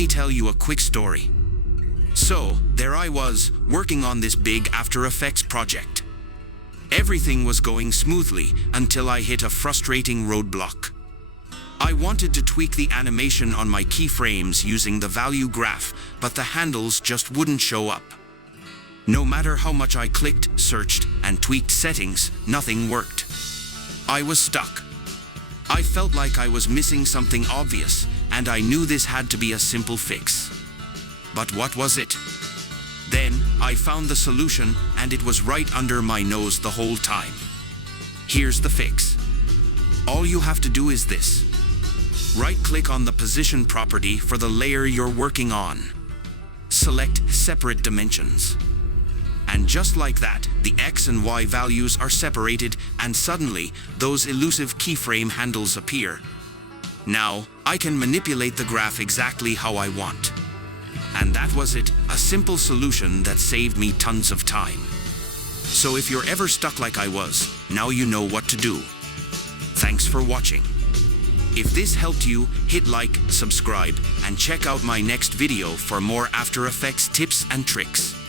me tell you a quick story. So, there I was, working on this big After Effects project. Everything was going smoothly until I hit a frustrating roadblock. I wanted to tweak the animation on my keyframes using the value graph, but the handles just wouldn't show up. No matter how much I clicked, searched, and tweaked settings, nothing worked. I was stuck. I felt like I was missing something obvious, and I knew this had to be a simple fix. But what was it? Then, I found the solution, and it was right under my nose the whole time. Here's the fix. All you have to do is this. Right-click on the position property for the layer you're working on. Select Separate Dimensions. And just like that, the X and Y values are separated, and suddenly, those elusive keyframe handles appear. Now, I can manipulate the graph exactly how I want. And that was it, a simple solution that saved me tons of time. So if you're ever stuck like I was, now you know what to do. Thanks for watching. If this helped you, hit like, subscribe, and check out my next video for more After Effects tips and tricks.